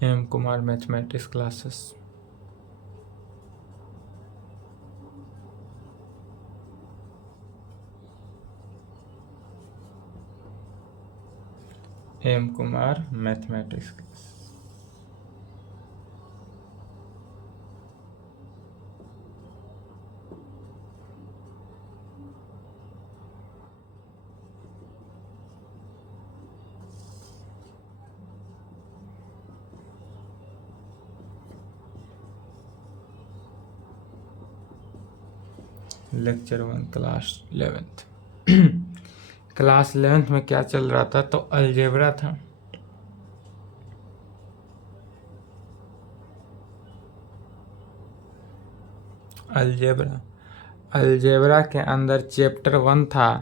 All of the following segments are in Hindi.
M Kumar mathematics classes. M Kumar mathematics class. Lecture 1 class 11th। Class 11th में क्या चल रहा था? तो अलजेब्रा था। अलजेब्रा अलजेब्रा के अंदर चैप्टर 1 था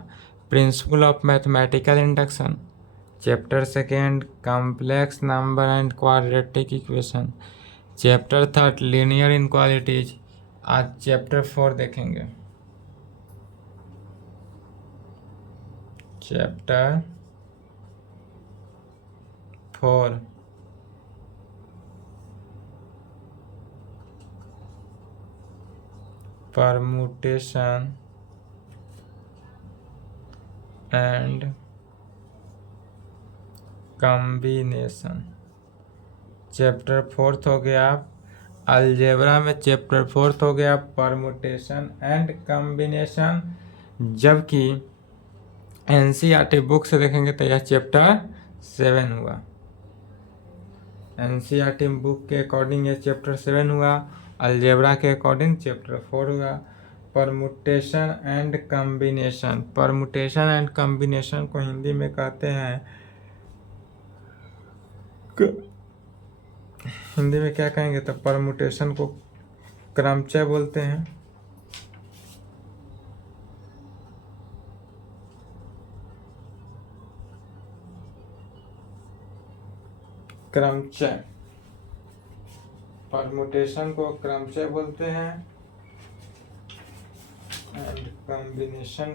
principle of mathematical induction, chapter 2 complex number and quadratic equation, chapter 3 linear inequalities. आज चैप्टर 4 देखेंगे। Chapter 4 permutation and combination. Chapter 4 हो गया अलजेब्रा में, चैप्टर 4 हो गया परमुटेशन एंड कॉम्बिनेशन। जबकि एनसीईआरटी बुक से देखेंगे तो यह चैप्टर 7 हुआ। एनसीईआरटी बुक के अकॉर्डिंग ये चैप्टर 7 हुआ, अलजेब्रा के अकॉर्डिंग चैप्टर 4 हुआ। Permutation and combination, permutation and combination को हिंदी में कहते हैं, हिंदी में क्या कहेंगे? तो परमुटेशन को क्रमचय बोलते हैं। क्रमचय, परमुटेशन को क्रमचय बोलते हैं एंड कॉम्बिनेशन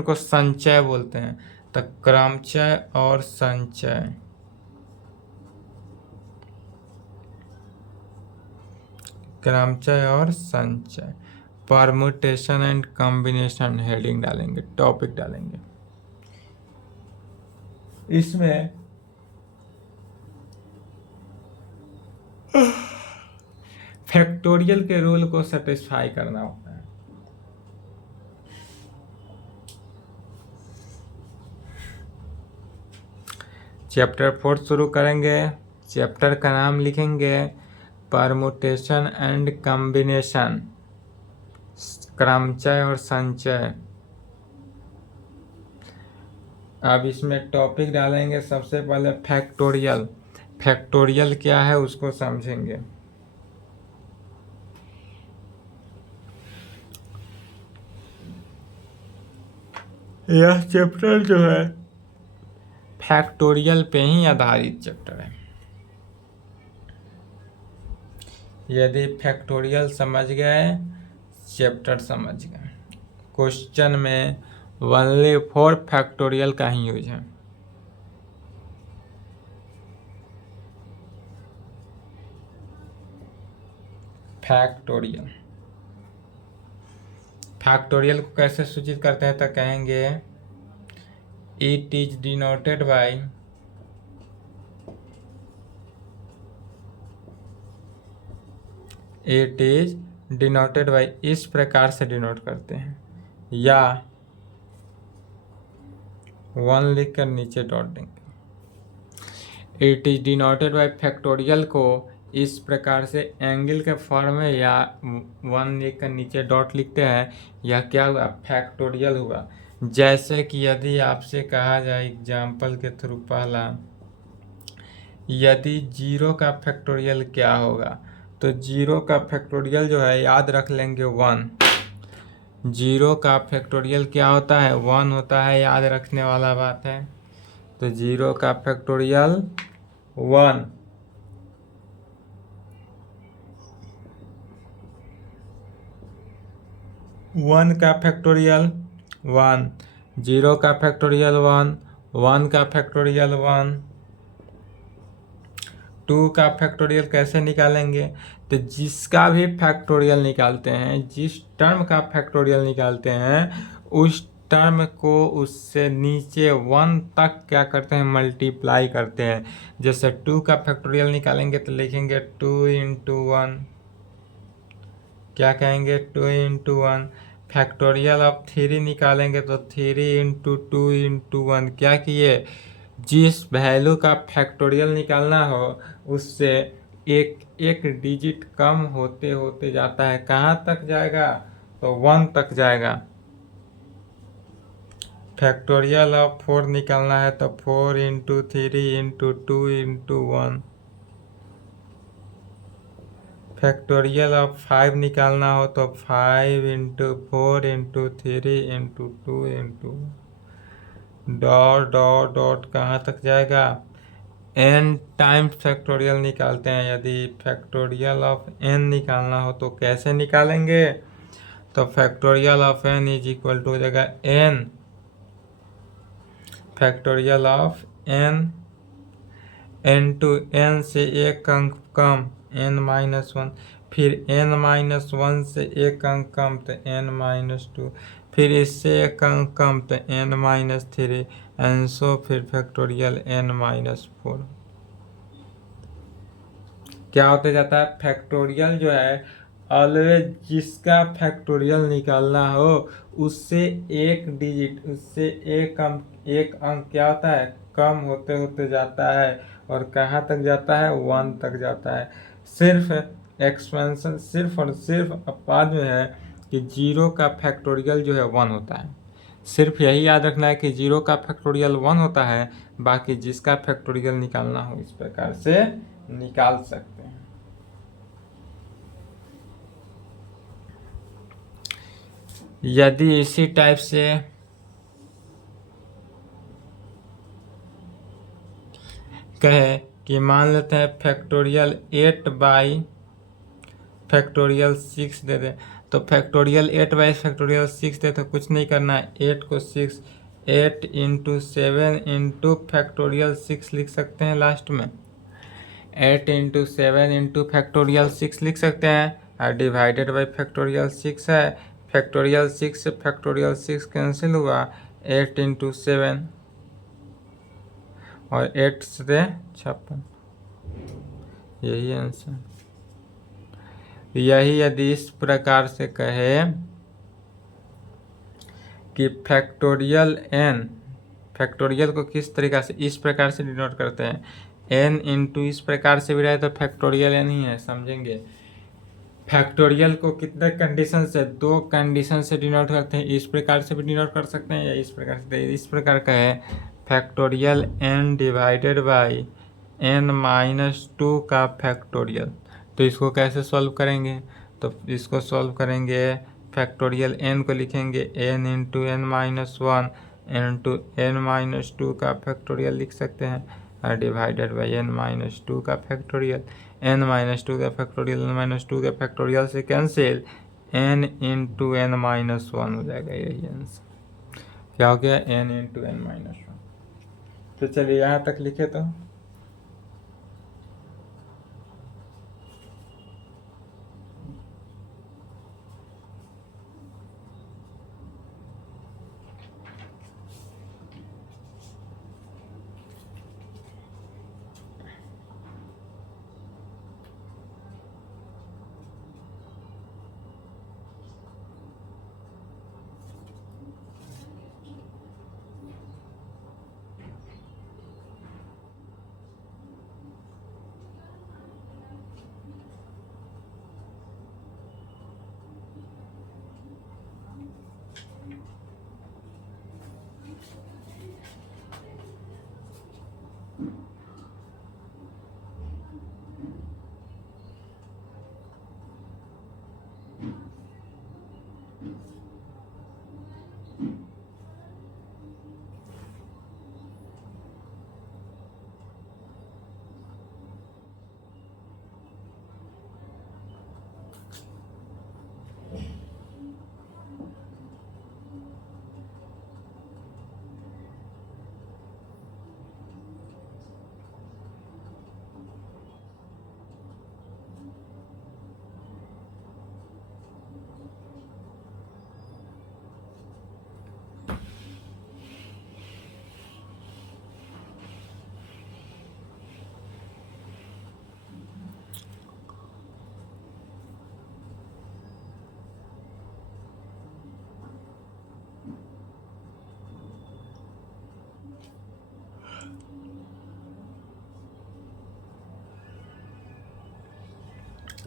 को संचय बोलते हैं। तो क्रमचय और संचय, क्रमचय और संचय, परमुटेशन एंड कॉम्बिनेशन हेडिंग डालेंगे, टॉपिक डालेंगे। इसमें फैक्टोरियल के रूल को सेटिस्फाई करना होता है। चैप्टर 4 शुरू करेंगे। चैप्टर का नाम लिखेंगे परमुटेशन एंड कॉम्बिनेशन, क्रमचय और संचय। अब इसमें टॉपिक डालेंगे सबसे पहले फैक्टोरियल। फैक्टोरियल क्या है उसको समझेंगे। यह चैप्टर जो है फैक्टोरियल पे ही आधारित चैप्टर है। यदि फैक्टोरियल समझ गए, चैप्टर समझ गए। क्वेश्चन में ओनली फॉर फैक्टोरियल का ही यूज है। फैक्टोरियल, फैक्टोरियल को कैसे सूचित करते हैं? तो कहेंगे इट इज डिनोटेड बाय इस प्रकार से डिनोट करते हैं, या 1 लिख कर नीचे डॉट देंगे। It is denoted by factorial को इस प्रकार से एंगल के फॉर्म में या 1 लिख कर नीचे डॉट लिखते हैं, यह क्या हुआ? फैक्टोरियल हुआ। जैसे कि यदि आपसे कहा जाए एग्जाम्पल के थ्रू, पहला यदि 0 का फैक्टोरियल क्या होगा? तो 0 का फैक्टोरियल जो है याद रख लेंगे 1। 0 का फैक्टोरियल क्या होता है? 1 होता है, याद रखने वाला बात है। तो 0 का फैक्टोरियल 1, 1 का फैक्टोरियल 1, 0 का फैक्टोरियल 1, 1 का फैक्टोरियल 1, 2 का फैक्टोरियल कैसे निकालेंगे? तो जिसका भी फैक्टोरियल निकालते हैं, जिस टर्म का फैक्टोरियल निकालते हैं, उस टर्म को उससे नीचे 1 तक क्या करते हैं, मल्टीप्लाई करते हैं। जैसे 2 का फैक्टोरियल निकालेंगे तो लिखेंगे 2 इंटू 1, क्या कहेंगे, 2 इंटू 1। फैक्टोरियल ऑफ 3 निकालेंगे तो 3 इंटू 2 इंटू 1, क्या किए, जिस वैल्यू का फैक्टोरियल निकालना हो उससे एक एक डिजिट कम होते होते जाता है। कहाँ तक जाएगा? तो 1 तक जाएगा। फैक्टोरियल ऑफ 4 निकालना है तो 4 into 3 into 2 into 1। Factorial of 5 निकालना हो तो 5 into 4 into 3 into 2 into dot dot dot कहाँ तक जाएगा, n टाइम्स फैक्टोरियल निकालते हैं। यदि फैक्टोरियल ऑफ n निकालना हो तो कैसे निकालेंगे? तो factorial of n is equal to हो जाएगा n factorial of n, n to n से एक अंक कम n माइनस 1, फिर n माइनस 1 से एक अंक कम तो n माइनस 2, फिर इससे एक अंक कम तो n माइनस 3, एंड सो फिर फैक्टोरियल n माइनस 4। क्या होते जाता है, फैक्टोरियल जो है ऑलवेज जिसका फैक्टोरियल निकालना हो उससे एक डिजिट, उससे एक अंक क्या होता है, कम होते होते जाता है। और कहाँ तक जाता है, 1 तक जाता है। सिर्फ एक्सपेंशन सिर्फ और सिर्फ अपवाद में है कि 0 का फैक्टोरियल जो है 1 होता है। सिर्फ यही याद रखना है कि 0 का फैक्टोरियल 1 होता है, बाकी जिसका फैक्टोरियल निकालना हो इस प्रकार से निकाल सकते हैं। यदि इसी टाइप से कहे कि मान लेते हैं फैक्टोरियल 8 बाई फैक्टोरियल 6 दे दे, तो फैक्टोरियल 8 बाई फैक्टोरियल 6 दे तो कुछ नहीं करना है, 8 को 6 8 इंटू 7 इंटू फैक्टोरियल 6 लिख सकते हैं। लास्ट में 8 इंटू 7 इंटू फैक्टोरियल 6 लिख सकते हैं, और डिवाइडेड बाई फैक्टोरियल 6 है। फैक्टोरियल 6 से फैक्टोरियल 6 कैंसिल हुआ, 8 इंटू 7 और 8 से 56, यही आंसर। यही यदि इस प्रकार से कहे कि फैक्टोरियल n, फैक्टोरियल को किस तरीका से, इस प्रकार से डिनोट करते हैं, n इंटू इस प्रकार से भी रहे तो फैक्टोरियल n ही है, समझेंगे। फैक्टोरियल को कितने कंडीशन से, 2 कंडीशन से डिनोट करते हैं, इस प्रकार से भी डिनोट कर सकते हैं या इस प्रकार से। इस प्रकार का है factorial n divided by n minus 2 का फैक्टोरियल। तो इसको कैसे सॉल्व करेंगे? तो इसको सॉल्व करेंगे, फैक्टोरियल n को लिखेंगे n into N minus 1 into N minus 2 का फैक्टोरियल लिख सकते हैं, और डिवाइडेड बाई n माइनस 2 का फैक्टोरियल। n माइनस 2 का फैक्टोरियल n माइनस 2 के फैक्टोरियल से cancel, n into N minus 1 हो जाएगा। यही आंसर क्या हो गया, n इंटू एन माइनस 1। तो चलिए यहाँ तक लिखे तो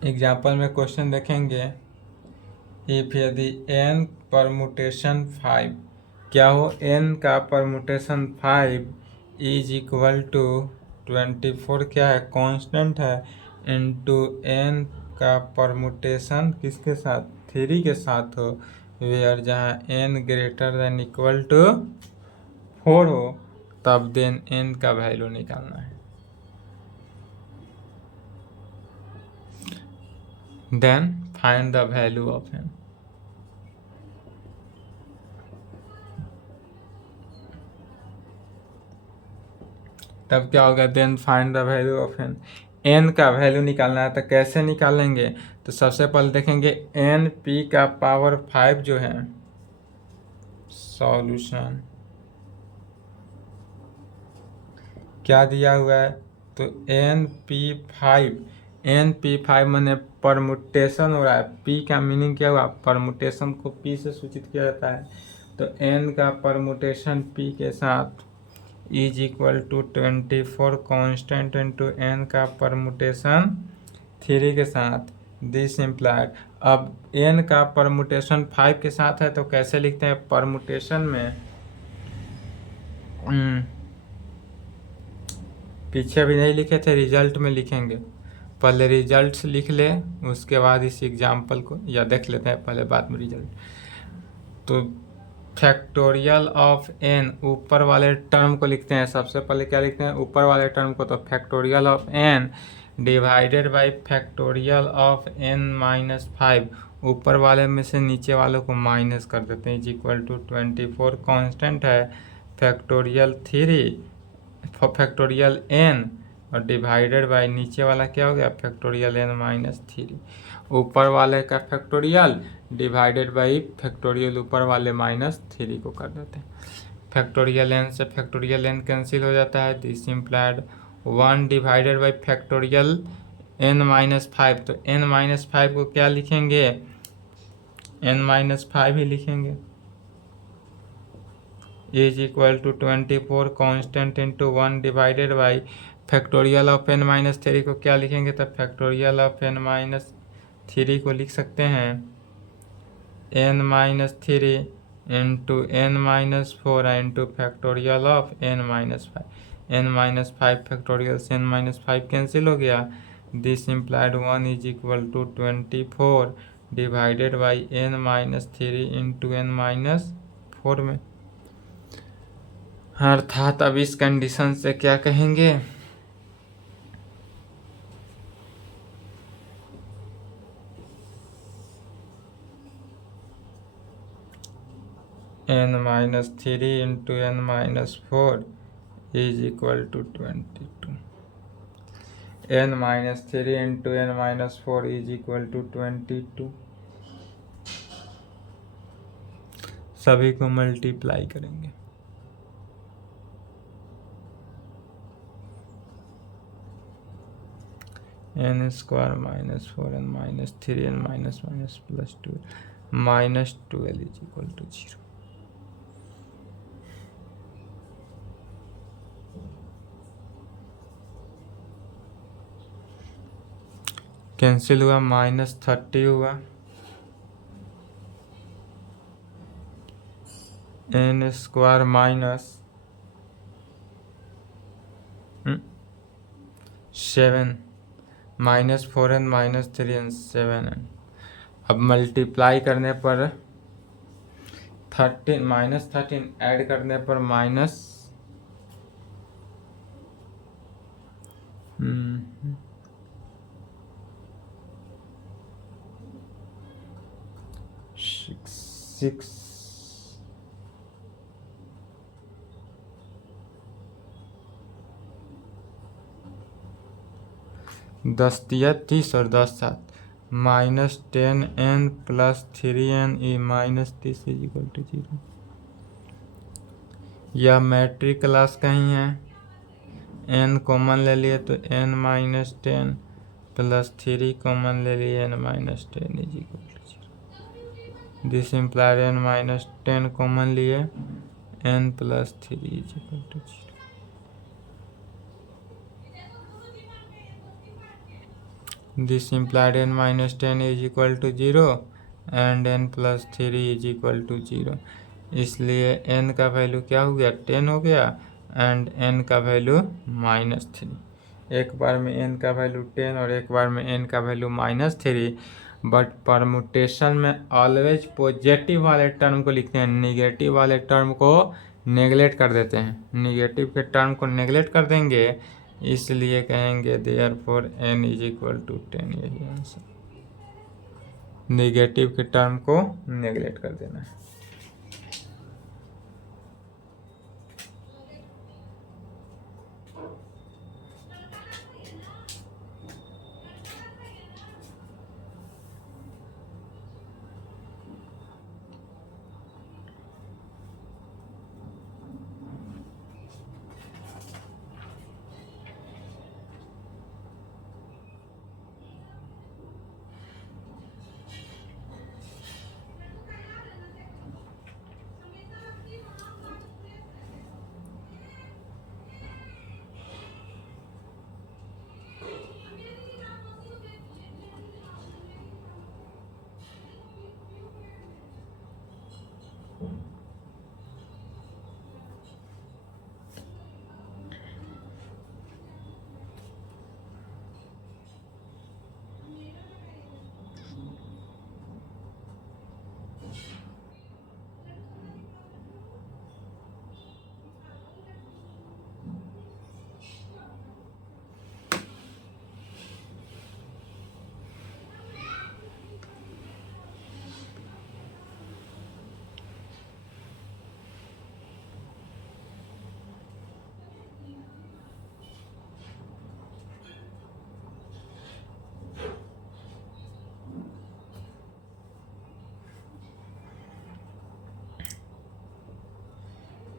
एग्जाम्पल में क्वेश्चन देखेंगे, इफ यदि n परमुटेशन 5, क्या हो n का परमुटेशन 5 इज इक्वल टू 24 क्या है, कांस्टेंट है, इनटू n का परमुटेशन किसके साथ, 3 के साथ हो, वेयर जहाँ n greater than equal to 4 हो, तब देन n का वैल्यू निकालना है। Then find the value of n। तब क्या होगा, then find the value of n। n का वैल्यू निकालना है तो कैसे निकालेंगे, तो सबसे पहले देखेंगे n p का पावर 5 जो है, सॉल्यूशन क्या दिया हुआ है, तो NP5 मैंने परमुटेशन हो रहा है, P का मीनिंग क्या हुआ, परमुटेशन को P से सूचित किया जाता है, तो N का परमुटेशन P के साथ is equal to 24 constant into N का परमुटेशन 3 के साथ, दिस इम्प्लाइड। अब N का परमुटेशन 5 के साथ है तो कैसे लिखते हैं, परमुटेशन में पीछे भी नहीं लिखे थे, रिजल्ट में लिखेंगे, पहले रिजल्ट लिख ले, उसके बाद इस एग्जाम्पल को या देख लेते हैं पहले, बाद में रिजल्ट। तो फैक्टोरियल ऑफ n, ऊपर वाले टर्म को लिखते हैं, सबसे पहले क्या लिखते हैं, ऊपर वाले टर्म को, तो factorial of n divided by factorial of n-5, ऊपर वाले में से नीचे वालों को माइनस कर देते हैं, इज इक्वल टू 24 कांस्टेंट है, फैक्टोरियल 3 फैक्टोरियल n और डिवाइडेड बाय नीचे वाला क्या हो गया, फैक्टोरियल n-3, ऊपर वाले का फैक्टोरियल डिवाइडेड बाई फैक्टोरियल ऊपर वाले -3 को कर देते हैं। फैक्टोरियल n से फैक्टोरियल n कैंसिल हो जाता है, this implied 1 divided by factorial n-5, तो n-5 को क्या लिखेंगे, n-5 ही लिखेंगे, is equal to 24 constant into 1 divided by factorial of n-3 को क्या लिखेंगे, तो फैक्टोरियल ऑफ n-3 को लिख सकते हैं n-3 into n-4 into factorial of n-5, n-5 factorial से n-5 कैंसिल हो गया, this implied 1 is equal to 24 divided by n-3 into n-4 में। अर्थात अब इस कंडीशन से क्या कहेंगे, n-3 into n-4 is equal to 22, n-3 into n-4 is equal to 22, सभी को मल्टीप्लाई करेंगे, n square -4n -3n -+2 -12 is equal to 0। Cancel हुआ, -30 हुआ, n square -7 -4n -3n 7n, अब मल्टीप्लाई करने पर 13 ऐड करने पर -6 10 दिया 30 और 10 7 -10n + 3n E -30 is equal to 0। यह मैट्रिक क्लास कहीं है, n कॉमन ले लिए तो n-10 + 3 कॉमन ले लिए n-10 is equal to 0, this implied n-10 common लिए n + 3 is equal to 0। This implied n minus 10 is equal to 0 and n plus 3 is equal to 0। इसलिए n का वैल्यू क्या हो गया, 10 हो गया एंड n का वैल्यू -3। एक बार में n का वैल्यू 10 और एक बार में n का वैल्यू -3। बट परमुटेशन में ऑलवेज पॉजिटिव वाले टर्म को लिखते हैं, निगेटिव वाले टर्म को नेगलेक्ट कर देते हैं। निगेटिव के टर्म को नेगलेक्ट कर देंगे, इसलिए कहेंगे therefore n is equal to 10। यही आंसर, निगेटिव के टर्म को नेगलेक्ट कर देना है।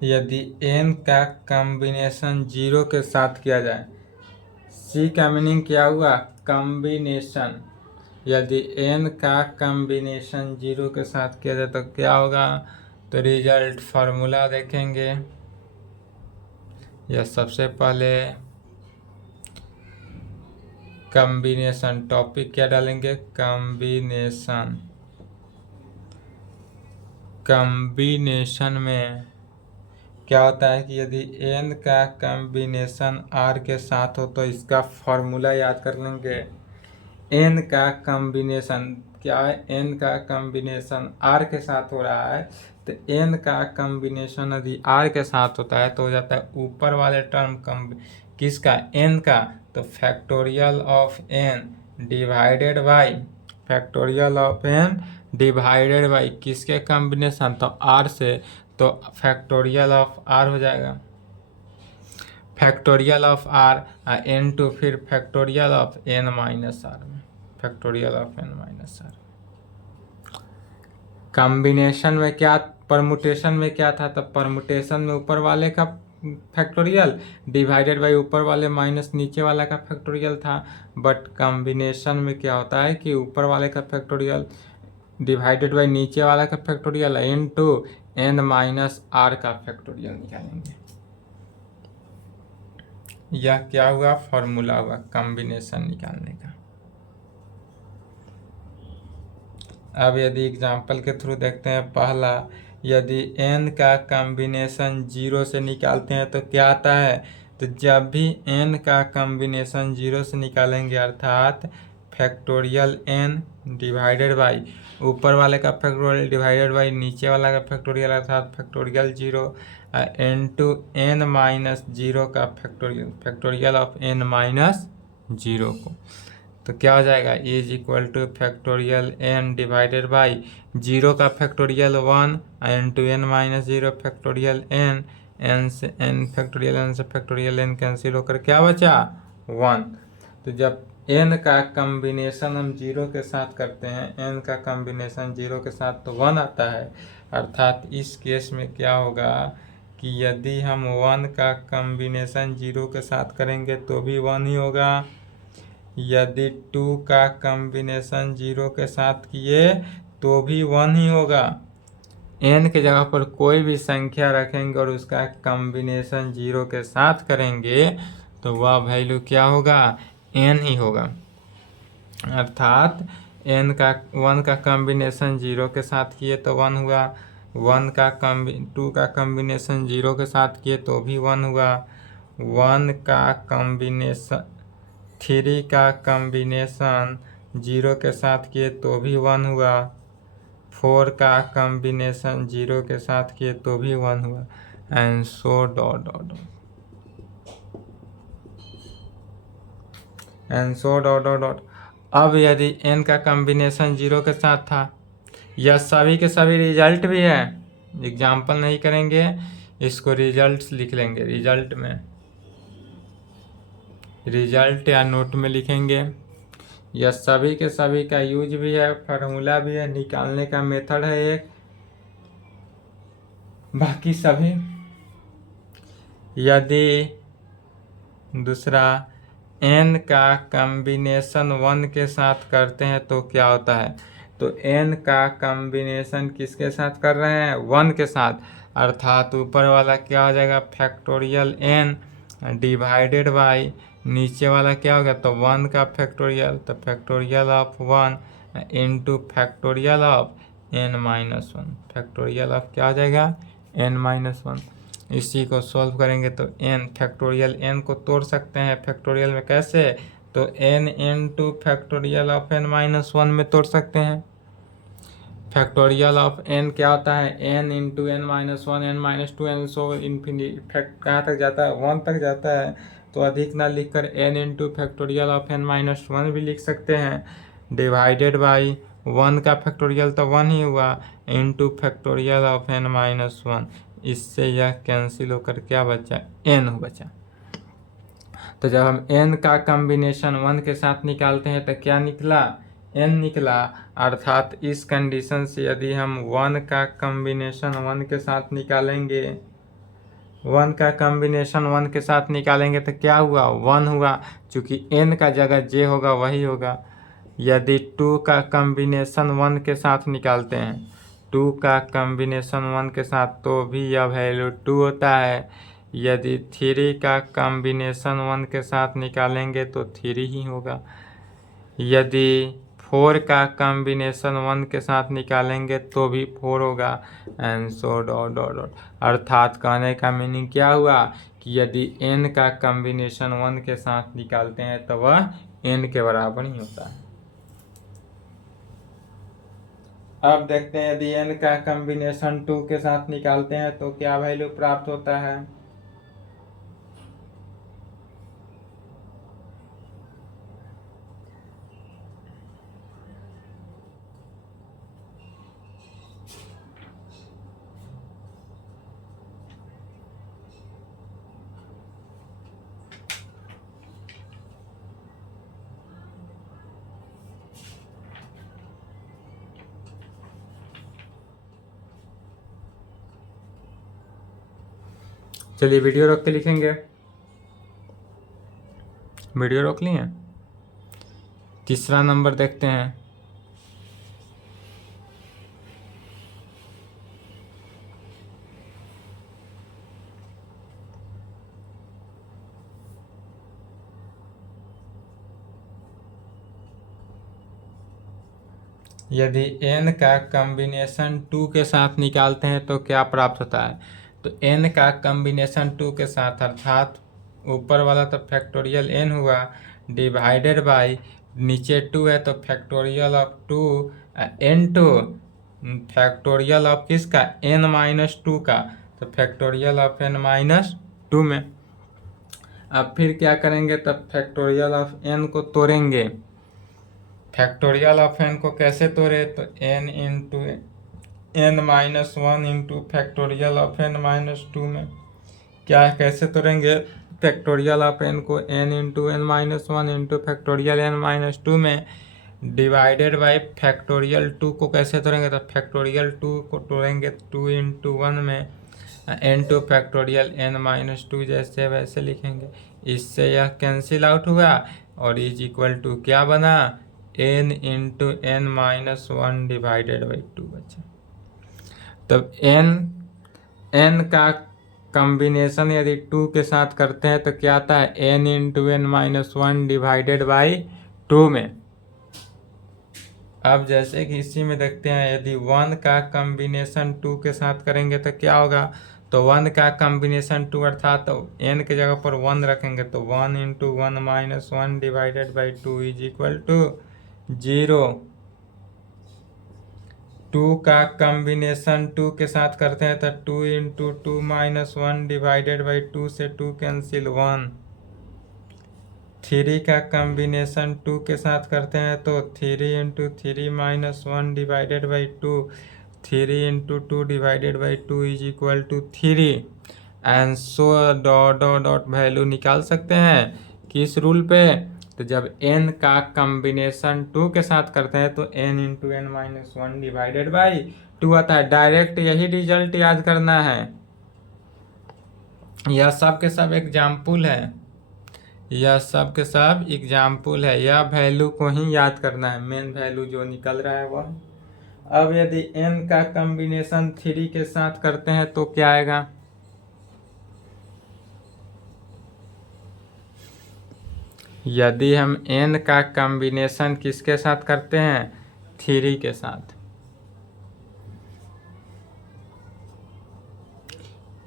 यदि n का कॉम्बिनेशन 0 के साथ किया जाए, सी का मीनिंग क्या हुआ, कॉम्बिनेशन। यदि n का कॉम्बिनेशन 0 के साथ किया जाए तो क्या होगा, तो रिजल्ट फार्मूला देखेंगे। यह सबसे पहले कॉम्बिनेशन, टॉपिक क्या डालेंगे, कॉम्बिनेशन। कॉम्बिनेशन में क्या होता है कि यदि n का कॉम्बिनेशन r के साथ हो तो इसका फॉर्मूला याद कर लेंगे। n का कॉम्बिनेशन क्या है, n का कॉम्बिनेशन r के साथ हो रहा है, तो n का कॉम्बिनेशन यदि r के साथ होता है तो हो जाता है ऊपर वाले टर्म किसका, n का, तो factorial of n divided by, factorial of n divided by किसके कॉम्बिनेशन, तो r से, तो फैक्टोरियल ऑफ r हो जाएगा, factorial of r n to फिर factorial of n minus r में, factorial of n minus r। Combination में क्या, परमुटेशन में क्या था, तब परमुटेशन में ऊपर वाले का फैक्टोरियल डिवाइडेड बाई ऊपर वाले माइनस नीचे वाला का फैक्टोरियल था। बट कॉम्बिनेशन में क्या होता है कि ऊपर वाले का फैक्टोरियल डिवाइडेड बाई नीचे वाला का factorial n to n minus r का फैक्टोरियल निकालेंगे। यह क्या हुआ, फॉर्मूला हुआ कॉम्बिनेशन निकालने का। अब यदि एग्जाम्पल के थ्रू देखते हैं, पहला, यदि n का कॉम्बिनेशन 0 से निकालते हैं तो क्या आता है, तो जब भी n का कॉम्बिनेशन 0 से निकालेंगे अर्थात फैक्टोरियल n डिवाइडेड बाई ऊपर वाले का फैक्टोरियल डिवाइडेड बाई नीचे वाला का फैक्टोरियल अर्थात factorial 0 n to n minus 0 का factorial, factorial of n minus 0 को, तो क्या हो जाएगा, is equal to factorial n divided by 0 का factorial 1 n to n minus 0 factorial n, n से n फैक्टोरियल n से फैक्टोरियल n कैंसिल होकर क्या बचा, 1। तो जब n का कॉम्बिनेशन हम 0 के साथ करते हैं, n का कॉम्बिनेशन 0 के साथ तो 1 आता है, अर्थात इस केस में क्या होगा कि यदि हम 1 का कॉम्बिनेशन 0 के साथ करेंगे तो भी 1 ही होगा, यदि 2 का कॉम्बिनेशन 0 के साथ किए तो भी 1 ही होगा। n के जगह पर कोई भी संख्या रखेंगे और उसका कॉम्बिनेशन 0 के साथ करेंगे तो वह वैल्यू क्या होगा, n ही होगा। अर्थात n का 1 का कॉम्बिनेशन 0 के साथ किए तो 1 हुआ, 2 का कॉम्बिनेशन 0 के साथ किए तो भी 1 हुआ, 1 का कॉम्बिनेशन 3 का कॉम्बिनेशन 0 के साथ किए तो भी 1 हुआ, 4 का कॉम्बिनेशन 0 के साथ किए तो भी 1 हुआ, and so dot dot dot and so dot dot dot. अब यदि n का कॉम्बिनेशन 0 के साथ था, यह सभी के सभी रिजल्ट भी है, एग्जाम्पल नहीं करेंगे, इसको रिजल्ट्स लिख लेंगे, रिजल्ट में, रिजल्ट या नोट में लिखेंगे। यह सभी के सभी का यूज भी है, फार्मूला भी है, निकालने का मेथड है एक, बाकी सभी। यदि दूसरा n का कॉम्बिनेशन 1 के साथ करते हैं तो क्या होता है, तो n का कॉम्बिनेशन किसके साथ कर रहे हैं, 1 के साथ, अर्थात ऊपर वाला क्या हो जाएगा फैक्टोरियल n डिवाइडेड बाई नीचे वाला क्या होगा, तो 1 का फैक्टोरियल, तो factorial of 1 into factorial of n-1, factorial of क्या हो जाएगा n-1। इसी को सॉल्व करेंगे तो n फैक्टोरियल n को तोड़ सकते हैं फैक्टोरियल में, कैसे, तो n into factorial of n-1 में तोड़ सकते हैं। फैक्टोरियल ऑफ n क्या होता है, n into n-1 n-2 n सो इन्फिनिटी फैक्ट कहाँ तक जाता है, 1 तक जाता है, तो अधिक ना लिखकर n into factorial of n-1 भी लिख सकते हैं, डिवाइडेड बाई 1 का फैक्टोरियल तो 1 ही हुआ, इंटू फैक्टोरियल ऑफ n-1, इससे यह कैंसिल होकर क्या बचा, n बचा। तो जब हम n का कॉम्बिनेशन 1 के साथ निकालते हैं तो क्या निकला, n निकला, अर्थात इस कंडीशन से यदि हम 1 का कॉम्बिनेशन 1 के साथ निकालेंगे, 1 का कॉम्बिनेशन 1 के साथ निकालेंगे तो क्या हुआ, 1 हुआ, चूँकि n का जगह j होगा वही होगा। यदि 2 का कॉम्बिनेशन 1 के साथ निकालते हैं, 2 का कॉम्बिनेशन 1 के साथ तो भी यह वैल्यू 2 होता है। यदि 3 का कॉम्बिनेशन 1 के साथ निकालेंगे तो 3 ही होगा। यदि 4 का कॉम्बिनेशन 1 के साथ निकालेंगे तो भी 4 होगा, and so dot dot dot. अर्थात कहने का मीनिंग क्या हुआ कि यदि n का कॉम्बिनेशन 1 के साथ निकालते हैं तो वह n के बराबर ही होता है। अब देखते हैं यदि n का कॉम्बिनेशन 2 के साथ निकालते हैं तो क्या वैल्यू प्राप्त होता है। चलिए वीडियो रोक के लिखेंगे, वीडियो रोक लिए। तीसरा नंबर देखते हैं। यदि n का कॉम्बिनेशन 2 के साथ निकालते हैं तो क्या प्राप्त होता है, तो n का कॉम्बिनेशन 2 के साथ, अर्थात ऊपर वाला तो फैक्टोरियल n हुआ, डिवाइडेड बाई नीचे 2 है तो factorial of 2 n2, factorial of किसका, n-2 का, तो फैक्टोरियल ऑफ n-2 में। अब फिर क्या करेंगे, तब फैक्टोरियल ऑफ n को तोड़ेंगे। फैक्टोरियल ऑफ n को कैसे तोड़े, तो n into n-1 into factorial of n-2 में। क्या कैसे तोड़ेंगे, फैक्टोरियल ऑफ n को n into n-1 into factorial n-2 में, डिवाइडेड बाई फैक्टोरियल 2 को कैसे तोड़ेंगे, तो फैक्टोरियल 2 को तोड़ेंगे 2 इंटू 1 में, n2 फैक्टोरियल n-2 जैसे वैसे लिखेंगे। इससे यह कैंसिल आउट हुआ और इज इक्वल टू क्या बना, n into n-1 divided by 2 बचा। तब n का कॉम्बिनेशन यदि 2 के साथ करते हैं तो क्या आता है, n into n-1 divided by 2 में। अब जैसे कि इसी में देखते हैं, यदि 1 का कम्बिनेशन 2 के साथ करेंगे तो क्या होगा, तो 1 का कम्बिनेशन 2 अर्थात तो n के जगह पर 1 रखेंगे तो 1 into 1 minus 1 divided by 2 is equal to 0। 2 का कम्बिनेशन 2 के साथ करते हैं तो 2 इंटू 2 माइनस 1 डिवाइडेड बाई 2 से 2 कैंसिल 1। 3 का कम्बिनेशन 2 के साथ करते हैं तो 3 into 3 minus 1 divided by 2, 3 into 2 divided by 2 is equal to 3। And so dot dot dot value निकाल सकते हैं किस रूल पे, तो जब n का कम्बिनेशन 2 के साथ करते हैं तो n into N minus 1 divided by 2 आता है। डायरेक्ट यही रिजल्ट याद करना है, यह सब के सब एग्जाम्पल है, यह सब के सब एग्जाम्पल है, यह वैल्यू को ही याद करना है, मेन वैल्यू जो निकल रहा है वह। अब यदि n का कम्बिनेशन 3 के साथ करते हैं तो क्या आएगा, यदि हम n का कम्बिनेशन किसके साथ करते हैं, 3 के साथ,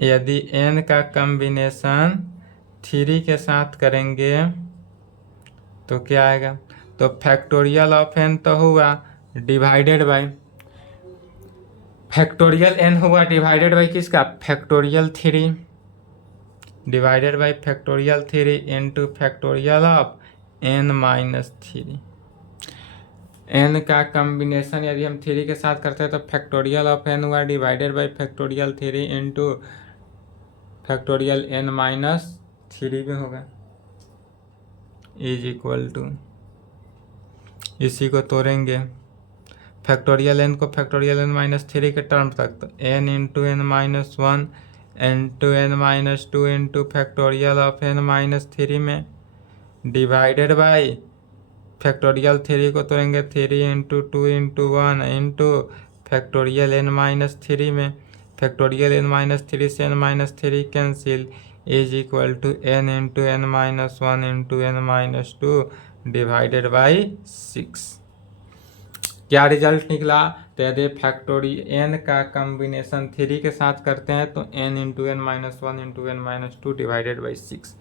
यदि n का कम्बिनेशन 3 के साथ करेंगे तो क्या आएगा, तो फैक्टोरियल ऑफ n तो हुआ डिवाइडेड बाई, फैक्टोरियल n हुआ डिवाइडेड बाई किसका, factorial 3 divided by factorial 3 into factorial of n minus 3। n का कम्बिनेशन यदि हम 3 के साथ करते हैं तो फैक्टोरियल ऑफ n हुआ divided by factorial 3 into factorial n minus 3 में होगा इज इक्वल टू, इसी को तोड़ेंगे फैक्टोरियल n को फैक्टोरियल n माइनस 3 के टर्म तक, तो n into N minus 1 into N minus 2 into factorial of n minus 3 में डिवाइडेड बाई फैक्टोरियल 3 को तोड़ेंगे 3 into 2 into 1 into factorial n minus 3 में, फैक्टोरियल n माइनस 3 से n minus 3 cancel is equal to n into N minus 1 into N minus 2 divided by 6। क्या रिजल्ट निकला, तो यदि फैक्टोरी n का कम्बिनेशन 3 के साथ करते हैं तो n into N minus 1 into N minus 2 divided by 6।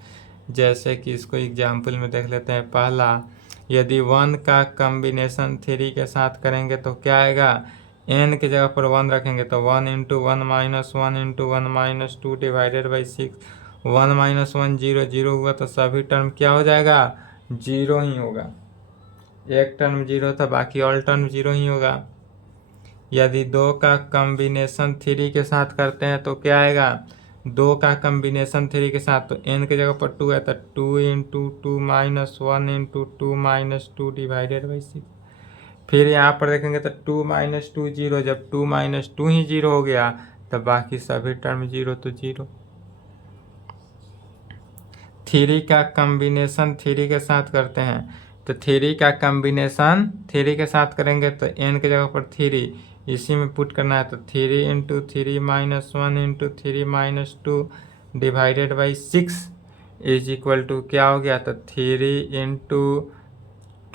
जैसे कि इसको एग्जाम्पल में देख लेते हैं। पहला, यदि 1 का कम्बिनेशन 3 के साथ करेंगे तो क्या आएगा, n के जगह पर 1 रखेंगे तो 1 into 1 minus 1 into 1 minus 2 divided by 6। 1 minus 1 0 0 हुआ तो सभी टर्म क्या हो जाएगा, 0 ही होगा, एक टर्म 0 था बाकी ऑल टर्म 0 ही होगा। यदि 2 का कम्बिनेशन 3 के साथ करते हैं तो क्या आएगा, 2 का कम्बिनेशन 3 के साथ, तो n के जगह पर 2 है तो 2 into 2 minus 1 into 2 minus 2 divided by 6। फिर यहाँ पर देखेंगे तो 2 माइनस 2 0, जब 2 माइनस 2 ही 0 हो गया तो बाकी सभी टर्म 0 तो 0। 3 का कम्बिनेशन 3 के साथ करते हैं तो 3 का कम्बिनेशन 3 के साथ करेंगे तो n के जगह पर 3 इसी में पुट करना है तो 3 into 3 minus 1 into 3 minus 2 divided by 6 is equal to क्या हो गया, तो 3 into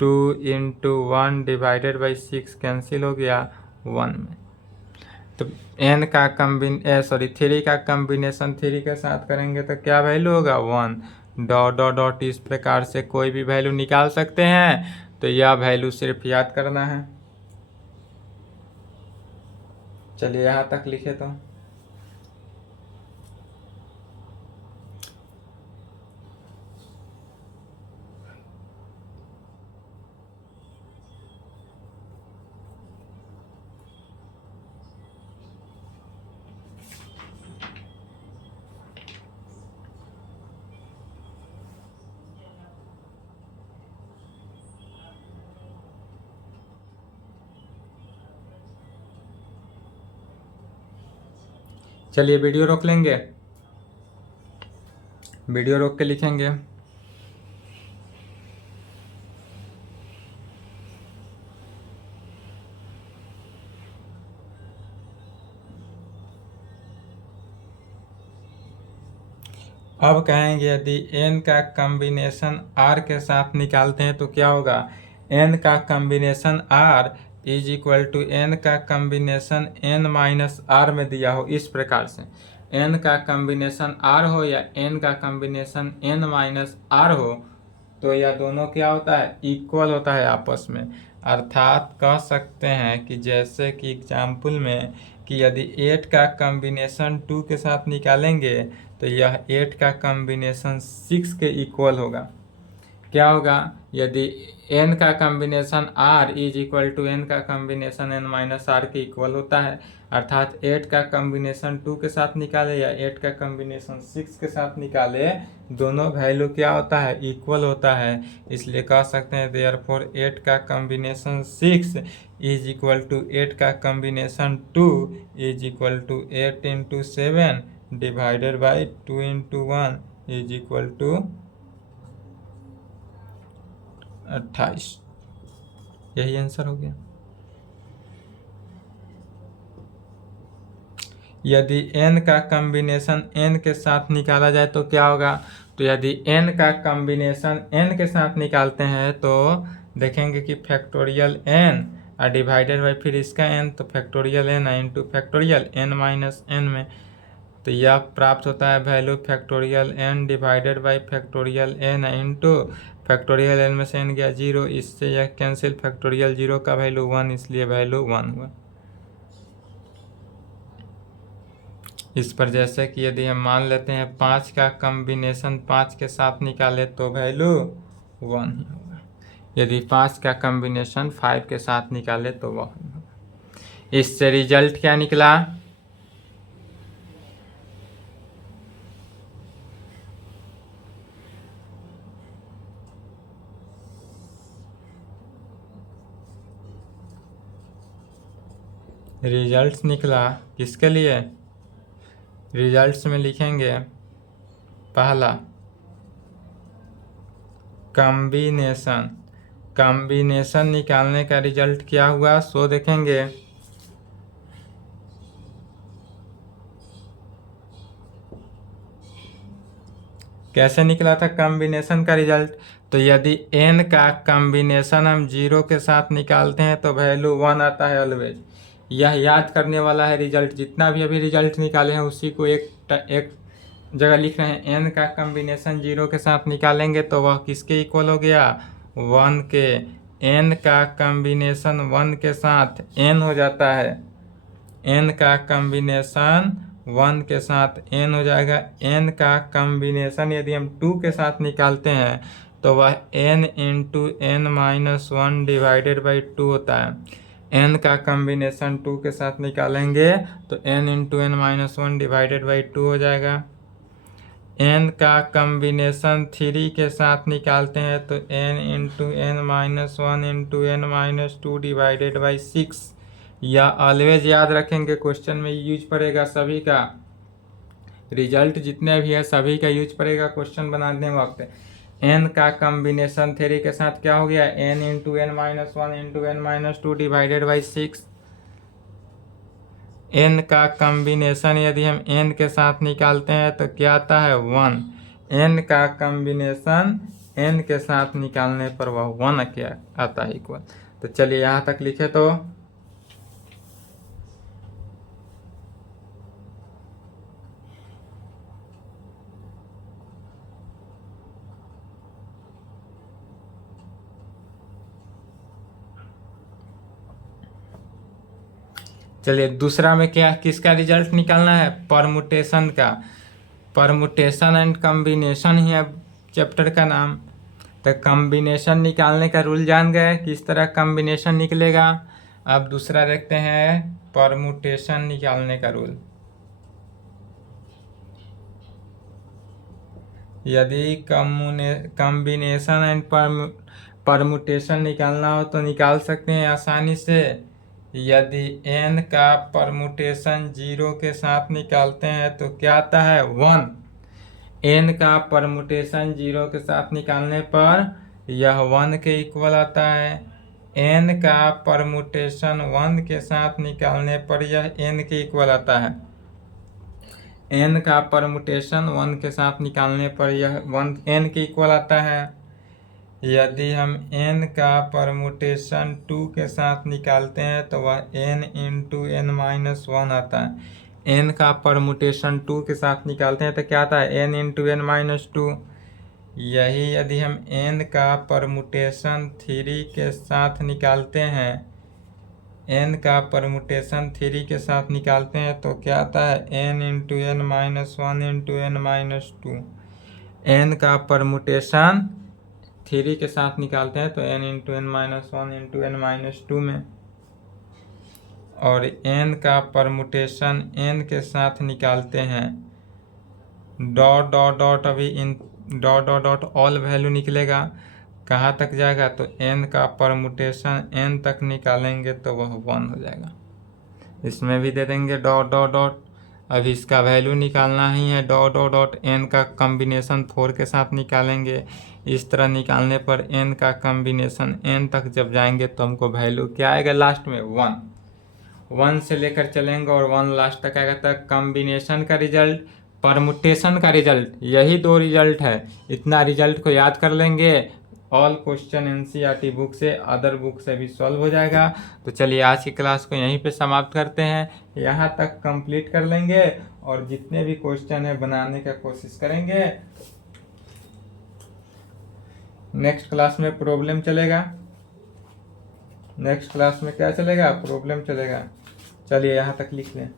2 into 1 divided by 6 cancel हो गया 1 में। तो n का 3 का कम्बिनेशन 3 के साथ करेंगे तो क्या वैल्यू होगा, 1। डॉट डॉट डॉट इस प्रकार से कोई भी वैल्यू निकाल सकते हैं, तो यह वैल्यू सिर्फ याद करना है। चलिए यहाँ तक लिखे तो चलिए वीडियो रोक लेंगे, वीडियो रोक के लिखेंगे। अब कहेंगे यदि n का कम्बिनेशन r के साथ निकालते हैं तो क्या होगा, n का combination r is equal to N का कम्बिनेशन एन माइनस आर में दिया हो, इस प्रकार से एन का कम्बिनेशन आर हो या एन का कम्बिनेशन एन माइनस आर हो, तो यह दोनों क्या होता है, इक्वल होता है आपस में। अर्थात कह सकते हैं कि जैसे कि एग्जाम्पल में कि यदि 8 का कम्बिनेशन 2 के साथ निकालेंगे तो यह 8 का कम्बिनेशन 6 के इक्वल होगा। क्या होगा, यदि n का combination r is equal to n का कम्बिनेशन n माइनस r के इक्वल होता है, अर्थात 8 का कम्बिनेशन 2 के साथ निकाले या 8 का कम्बिनेशन 6 के साथ निकाले, दोनों वैल्यू क्या होता है, इक्वल होता है। इसलिए कह सकते हैं देयरफॉर 8 का कम्बिनेशन 6 इज इक्वल टू 8 का combination 2 is equal to 8 into 7 divided by 2 into 1 is equal to 28। यही आंसर हो गया। यदि n का कम्बिनेशन n के साथ निकाला जाए तो क्या होगा, तो यदि n का कम्बिनेशन n के साथ निकालते हैं तो देखेंगे कि फैक्टोरियल n और डिवाइडेड बाई फिर इसका n, तो factorial n into factorial n minus n में, तो यह प्राप्त होता है value factorial n divided by factorial n into factorial n में से n गया 0, इससे यह कैंसिल, फैक्टोरियल 0 का वैल्यू 1, इसलिए वैल्यू 1 हुआ। इस पर जैसे कि यदि हम मान लेते हैं 5 का कम्बिनेशन 5 के साथ निकाले तो वैल्यू 1 ही होगा, यदि 5 का कम्बिनेशन 5 के साथ निकाले तो 1 होगा। इससे रिजल्ट क्या निकला, रिजल्ट्स निकला किसके लिए, रिजल्ट्स में लिखेंगे पहला कॉम्बिनेशन, कॉम्बिनेशन निकालने का रिजल्ट क्या हुआ सो देखेंगे। कैसे निकला था कॉम्बिनेशन का रिजल्ट, तो यदि n का कॉम्बिनेशन हम 0 के साथ निकालते हैं तो वैल्यू 1 आता है ऑलवेज। यह याद करने वाला है रिजल्ट, जितना भी अभी रिजल्ट निकाले हैं उसी को एक जगह लिख रहे हैं। n का कॉम्बिनेशन 0 के साथ निकालेंगे तो वह किसके इक्वल हो गया, 1 के। n का कॉम्बिनेशन 1 के साथ n हो जाता है, n का कॉम्बिनेशन 1 के साथ n हो जाएगा। n का कॉम्बिनेशन यदि हम 2 के साथ निकालते हैं तो वह n into n minus 1 divided by 2 होता है। n का कॉम्बिनेशन 2 के साथ निकालेंगे तो n into n minus 1 divided by 2 हो जाएगा। n का कॉम्बिनेशन 3 के साथ निकालते हैं तो n into n minus 1 into n minus 2 divided by 6। या ऑलवेज याद रखेंगे, क्वेश्चन में यूज पड़ेगा सभी का, रिजल्ट जितने भी है सभी का यूज पड़ेगा क्वेश्चन बनाने वक्त। n का कॉम्बिनेशन 3 के साथ क्या हो गया, n into n minus 1 into n minus 2 divided by 6। n का कॉम्बिनेशन यदि हम n के साथ निकालते हैं तो क्या आता है 1। n का कॉम्बिनेशन n के साथ निकालने पर वह 1 क्या आता है इक्वल। तो चलिए यहाँ तक लिखे तो चलिए दूसरा में क्या किसका रिजल्ट निकालना है, परमुटेशन का। परमुटेशन एंड कॉम्बिनेशन ही है चैप्टर का नाम। तो कॉम्बिनेशन निकालने का रूल जान गए, किस तरह कॉम्बिनेशन निकलेगा। अब दूसरा देखते हैं परमुटेशन निकालने का रूल। यदि कॉम्बिनेशन एंड परमुटेशन निकालना हो तो निकाल सकते हैं आसानी से। यदि n का परमुटेशन 0 के साथ निकालते हैं तो क्या आता है 1। n का परमुटेशन 0 के साथ निकालने पर यह 1 के इक्वल आता है। n का परमुटेशन 1 के साथ निकालने पर यह n के इक्वल आता है। n का परमुटेशन 1 के साथ निकालने पर यह 1 n के इक्वल आता है। यदि हम n का परमुटेशन 2 के साथ निकालते हैं तो वह n इंटू n माइनस 1 आता है। n का परमुटेशन 2 के साथ निकालते हैं तो क्या आता है, n इंटू n माइनस 2। यही यदि हम n का परमुटेशन 3 के साथ निकालते हैं, n का परमुटेशन 3 के साथ निकालते हैं तो क्या आता है, n into n minus 1 into n minus 2। n का परमुटेशन 3 के साथ निकालते हैं तो n into n minus 1 into n minus 2 में, और n का परमुटेशन n के साथ निकालते हैं, डॉट डॉट डॉट, अभी in dot dot dot all value निकलेगा, कहाँ तक जाएगा, तो n का परमुटेशन n तक निकालेंगे तो वह 1 हो जाएगा। इसमें भी दे देंगे डॉट डॉट डॉट, अभी इसका वैल्यू निकालना ही है, डॉट डॉट डॉट n का कम्बिनेशन 4 के साथ निकालेंगे। इस तरह निकालने पर n का कम्बिनेशन n तक जब जाएंगे तो हमको वैल्यू क्या आएगा, लास्ट में 1 से लेकर चलेंगे और 1 लास्ट तक आएगा, तक कम्बिनेशन का रिजल्ट, परमुटेशन का रिजल्ट, यही 2 रिजल्ट है। इतना रिजल्ट को याद कर लेंगे, ऑल क्वेश्चन एनसीईआरटी बुक से, अदर बुक से भी सॉल्व हो जाएगा। तो चलिए आज की क्लास को यहीं पे समाप्त करते हैं, यहाँ तक कंप्लीट कर लेंगे और जितने भी क्वेश्चन है बनाने का कोशिश करेंगे। नेक्स्ट क्लास में प्रॉब्लम चलेगा, नेक्स्ट क्लास में क्या चलेगा, प्रॉब्लम चलेगा। चलिए यहाँ तक लिख लें।